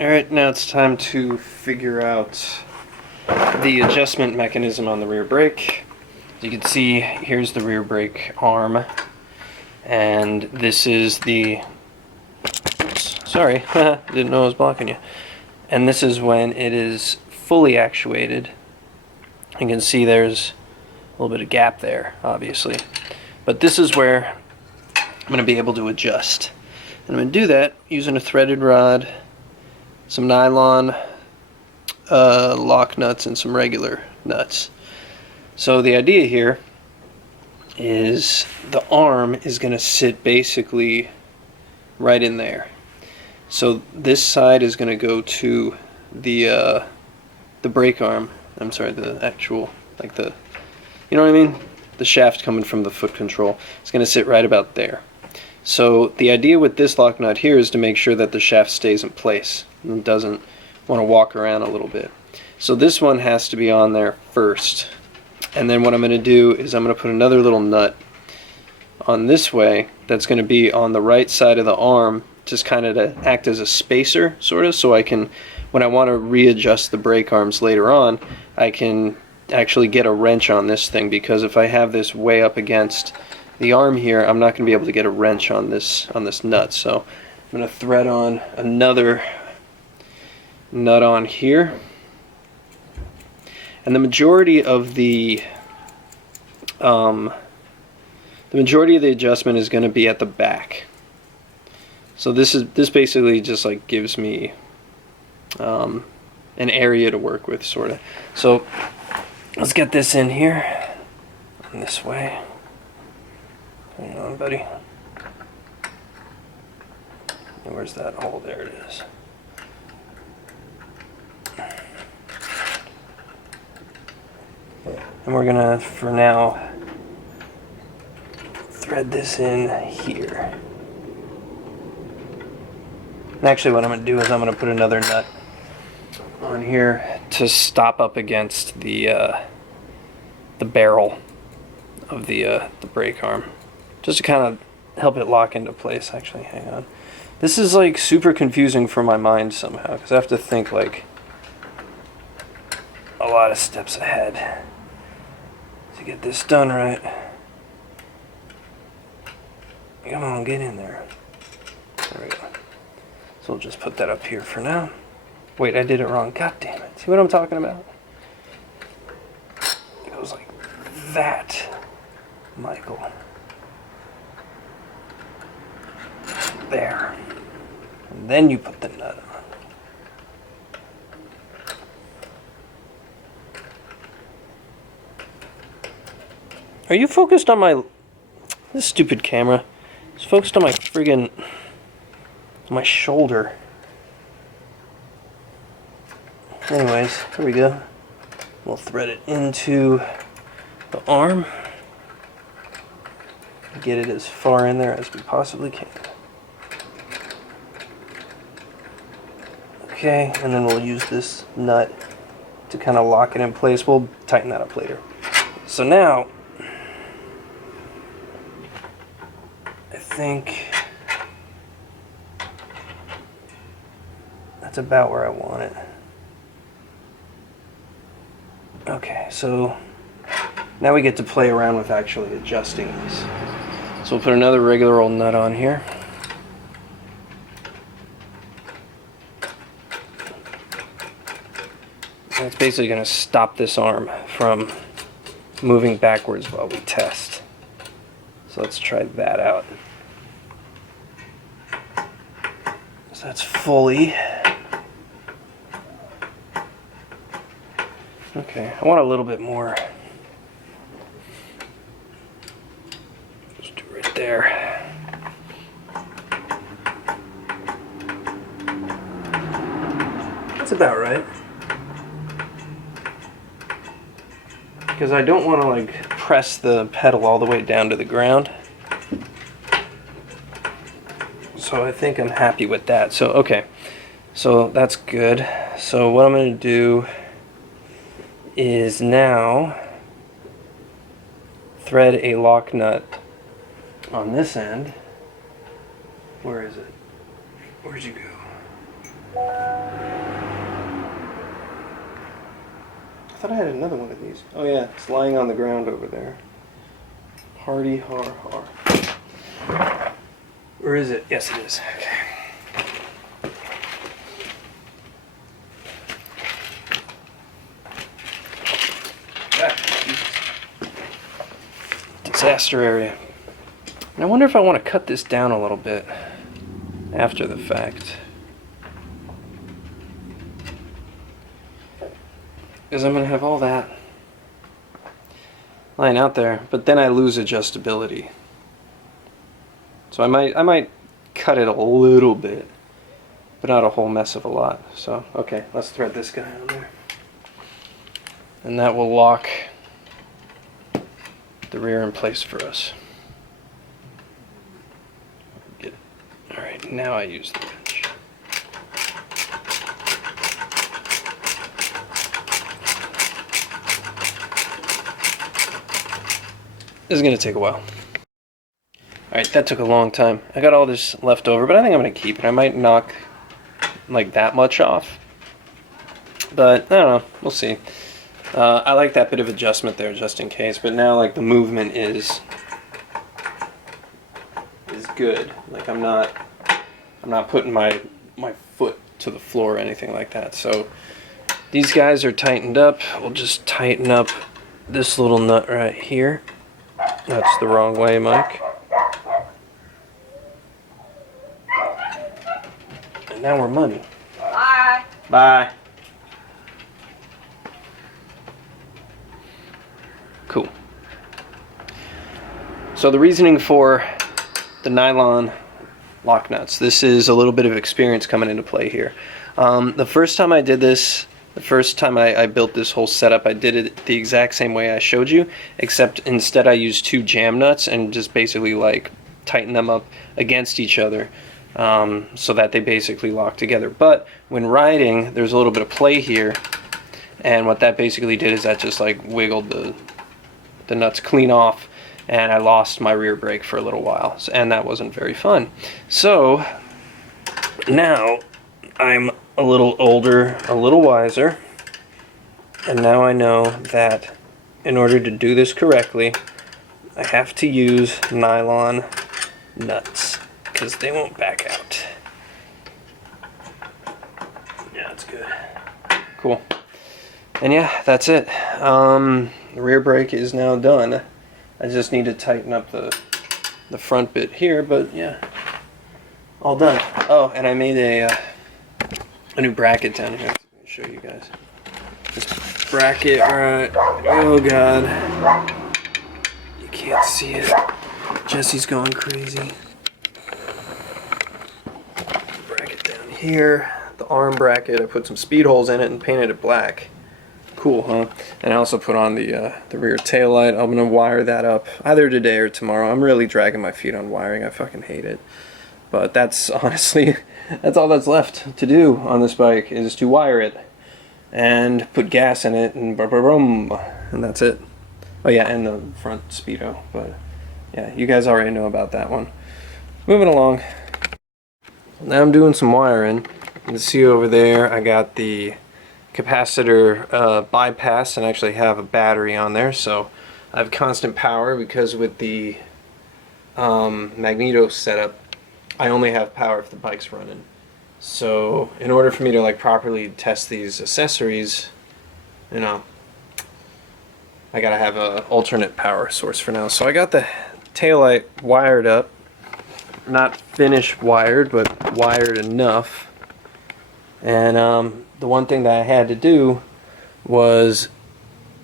Alright, now it's time to figure out the adjustment mechanism on the rear brake. As you can see, here's the rear brake arm, and this is the... Oops, sorry, didn't know I was blocking you. And this is when it is fully actuated. You can see there's a little bit of gap there, obviously. But this is where I'm going to be able to adjust. And I'm going to do that using a threaded rod, some nylon lock nuts, and some regular nuts. So the idea here is the arm is going to sit basically right in there. So this side is going to go to the brake arm. I'm sorry, the actual, like the, you know what I mean? The shaft coming from the foot control. It's going to sit right about there. So the idea with this lock nut here is to make sure that the shaft stays in place and doesn't want to walk around a little bit. So this one has to be on there first. And then what I'm going to do is I'm going to put another little nut on this way that's going to be on the right side of the arm, just kind of to act as a spacer, sort of, so I can, when I want to readjust the brake arms later on, I can actually get a wrench on this thing, because if I have this way up against the arm here, I'm not going to be able to get a wrench on this nut. So I'm going to thread on another nut on here, and the majority of the adjustment is going to be at the back. So this basically just like gives me an area to work with, sort of. So let's get this in here, and this way. Hang on, buddy. Where's that hole? There it is. And we're gonna, for now, thread this in here. And actually what I'm gonna do is I'm gonna put another nut on here to stop up against the barrel of the brake arm, just to kind of help it lock into place. Actually, hang on. This is like super confusing for my mind somehow, because I have to think like a lot of steps ahead to get this done right. Come on, get in there. There we go. So we'll just put that up here for now. Wait, I did it wrong. God damn it. See what I'm talking about? It goes like that, Michael. There. And then you put the nut on. Are you focused on my... This stupid camera is focused on my friggin... my shoulder. Anyways, here we go. We'll thread it into the arm. Get it as far in there as we possibly can. Okay, and then we'll use this nut to kind of lock it in place. We'll tighten that up later. So now, I think that's about where I want it. Okay, so now we get to play around with actually adjusting this. So we'll put another regular old nut on here. And it's basically going to stop this arm from moving backwards while we test. So let's try that out. So that's fully. Okay, I want a little bit more. Just do it right there. That's about right. Because I don't want to like press the pedal all the way down to the ground. So I think I'm happy with that. So okay, so that's good. So what I'm going to do is now thread a lock nut on this end. Where is it? Where'd you go? I thought I had another one of these. Oh yeah, it's lying on the ground over there. Hardy har har. Where is it? Yes, it is. Okay. Disaster area. And I wonder if I want to cut this down a little bit after the fact. Because I'm going to have all that lying out there, but then I lose adjustability. So I might cut it a little bit, but not a whole mess of a lot. So, okay, let's thread this guy on there. And that will lock the rear in place for us. Get it. All right, now I use the wrench. This is going to take a while. Alright, that took a long time. I got all this left over, but I think I'm going to keep it. I might knock like that much off. But, I don't know. We'll see. I like that bit of adjustment there just in case, but now like the movement is good. Like I'm not putting my foot to the floor or anything like that. So these guys are tightened up. We'll just tighten up this little nut right here. That's the wrong way, Mike. And now we're money. Bye. Bye. Cool. So the reasoning for the nylon lock nuts. This is a little bit of experience coming into play here. The first time I did this, the first time I built this whole setup, I did it the exact same way I showed you, except instead I used 2 jam nuts and just basically like tighten them up against each other so that they basically lock together. But when riding, there's a little bit of play here, and what that basically did is that just like wiggled the nuts clean off, and I lost my rear brake for a little while, and that wasn't very fun. So now I'm a little older, a little wiser, and now I know that in order to do this correctly, I have to use nylon nuts because they won't back out. Yeah, that's good. Cool. And yeah, that's it. The rear brake is now done. I just need to tighten up the front bit here, but yeah, all done. Oh, and I made a new bracket down here. Let me show you guys. This bracket, alright. Oh god. You can't see it. Jesse's going crazy. Bracket down here. The arm bracket, I put some speed holes in it and painted it black. Cool, huh? And I also put on the rear tail light. I'm gonna wire that up either today or tomorrow. I'm really dragging my feet on wiring. I fucking hate it. But that's honestly, that's all that's left to do on this bike, is to wire it and put gas in it and and that's it. Oh yeah, and the front speedo. But yeah, you guys already know about that one. Moving along. Now I'm doing some wiring. You can see over there I got the capacitor bypass and actually have a battery on there, so I have constant power because with the magneto setup I only have power if the bike's running. So in order for me to like properly test these accessories, you know, I gotta have an alternate power source for now. So I got the taillight wired up, not finished wired, but wired enough. And the one thing that I had to do was,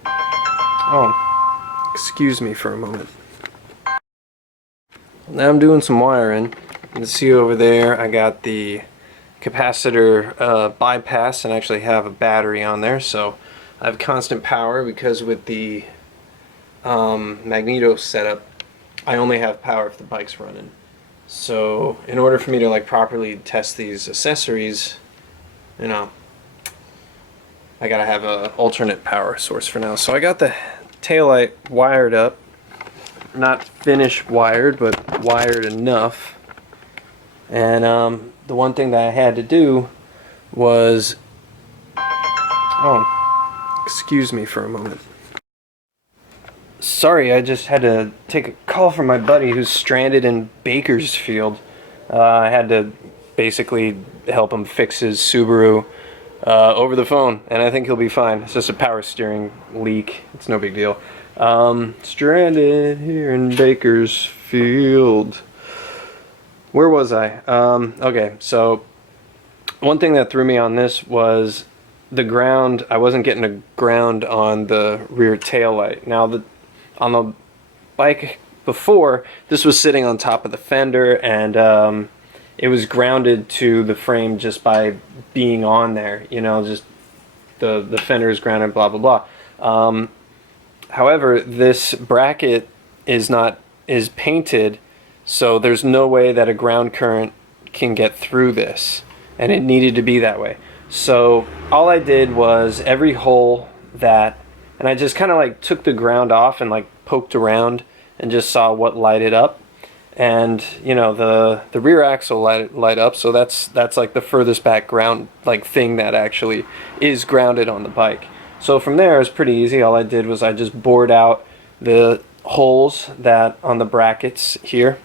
oh, excuse me for a moment. Now I'm doing some wiring. You can see over there I got the capacitor bypass and actually have a battery on there, so I have constant power because with the magneto setup I only have power if the bike's running. So in order for me to like properly test these accessories, you know, I gotta have an alternate power source for now. So I got the taillight wired up, not finished wired, but wired enough. And the one thing that I had to do was, oh, excuse me for a moment. Sorry, I just had to take a call from my buddy who's stranded in Bakersfield. I had to basically help him fix his Subaru over the phone, and I think he'll be fine. It's just a power steering leak. It's no big deal. Stranded here in Bakersfield. Where was I? Okay, so one thing that threw me on this was the ground. I wasn't getting a ground on the rear tail light. Now, on the bike before, this was sitting on top of the fender, and it was grounded to the frame just by being on there. You know, just the fender is grounded, blah blah blah. However, this bracket is painted, so there's no way that a ground current can get through this, and it needed to be that way. So all I did was every hole that, and I just kind of like took the ground off and like poked around and just saw what lighted up. And you know, the rear axle light up, so that's like the furthest back ground like thing that actually is grounded on the bike. So from there it was pretty easy. All I did was I just bored out the holes that on the brackets here,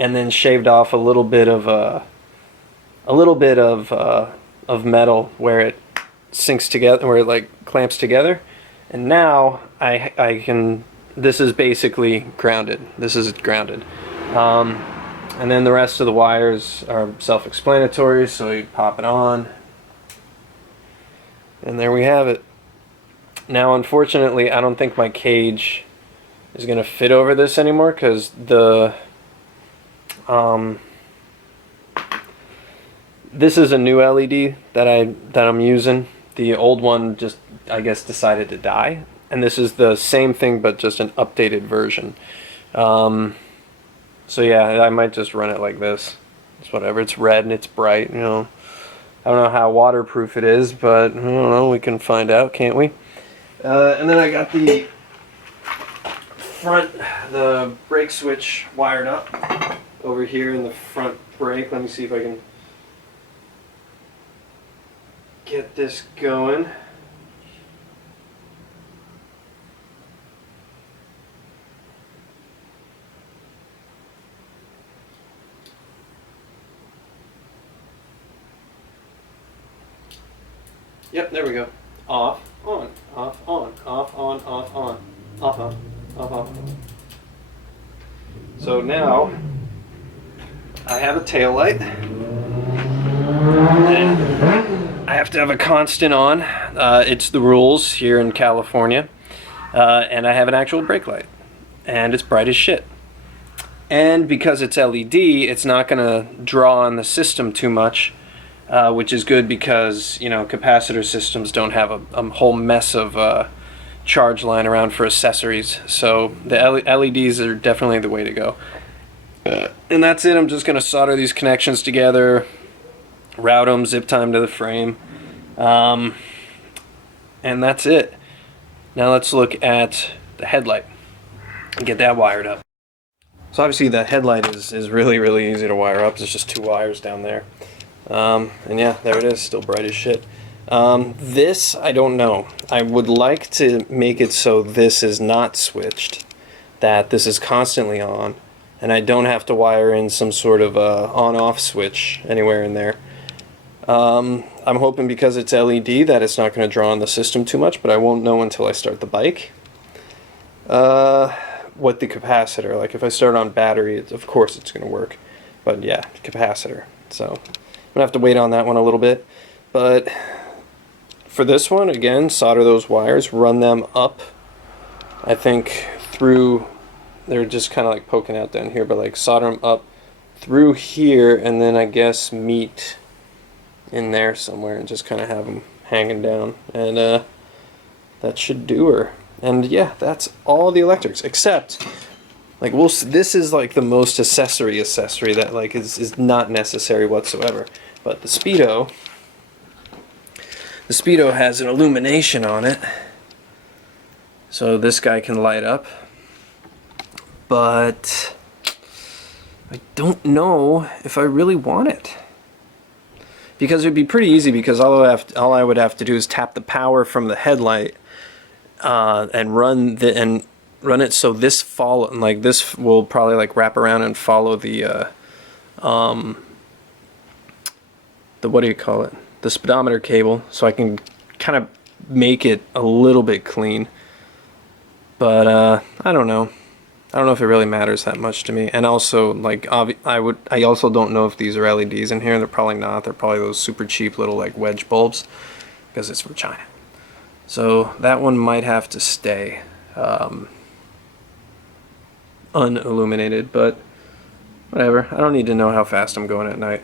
and then shaved off a little bit of metal where it sinks together, where it like clamps together. And now I can. This is basically grounded. This is grounded. And then the rest of the wires are self-explanatory, so you pop it on, and there we have it. Now, unfortunately, I don't think my cage is going to fit over this anymore, because this is a new LED that I'm using. The old one just, I guess, decided to die, and this is the same thing but just an updated version. So yeah, I might just run it like this. It's whatever. It's red and it's bright. You know, I don't know how waterproof it is, but I don't know. We can find out, can't we? And then I got the brake switch wired up over here in the front brake. Let me see if I can get this going. Yep, there we go. Off, on, off, on, off, on, off, on, off, on, off, off. So now I have a tail light, and I have to have a constant on. It's the rules here in California. And I have an actual brake light, and it's bright as shit. And because it's LED, it's not going to draw on the system too much. Which is good because, you know, capacitor systems don't have a whole mess of charge line around for accessories. So the LEDs are definitely the way to go. And that's it. I'm just going to solder these connections together, route them, zip tie them to the frame. And that's it. Now let's look at the headlight and get that wired up. So obviously the headlight is really, really easy to wire up. There's just 2 wires down there. And yeah, there it is, still bright as shit. This, I don't know. I would like to make it so this is not switched, that this is constantly on, and I don't have to wire in some sort of on-off switch anywhere in there. I'm hoping because it's LED that it's not going to draw on the system too much, but I won't know until I start the bike. What the capacitor, like if I start on battery, of course it's going to work. But yeah, capacitor. So I'm going to have to wait on that one a little bit. But for this one, again, solder those wires, run them up, I think through, they're just kind of like poking out down here, but like solder them up through here, and then I guess meet in there somewhere and just kind of have them hanging down. And that should do her. And yeah, that's all the electrics, except like this is like the most accessory that like is not necessary whatsoever. But the Speedo has an illumination on it, so this guy can light up. But I don't know if I really want it. because it would be pretty easy, because all I would have to do is tap the power from the headlight and run it so this this will probably like wrap around and follow the what do you call it, the speedometer cable, so I can kind of make it a little bit clean. But I don't know. I don't know if it really matters that much to me. And also, like, I also don't know if these are LEDs in here. They're probably not. They're probably those super cheap little like wedge bulbs, because it's from China. So that one might have to stay unilluminated, but whatever. I don't need to know how fast I'm going at night.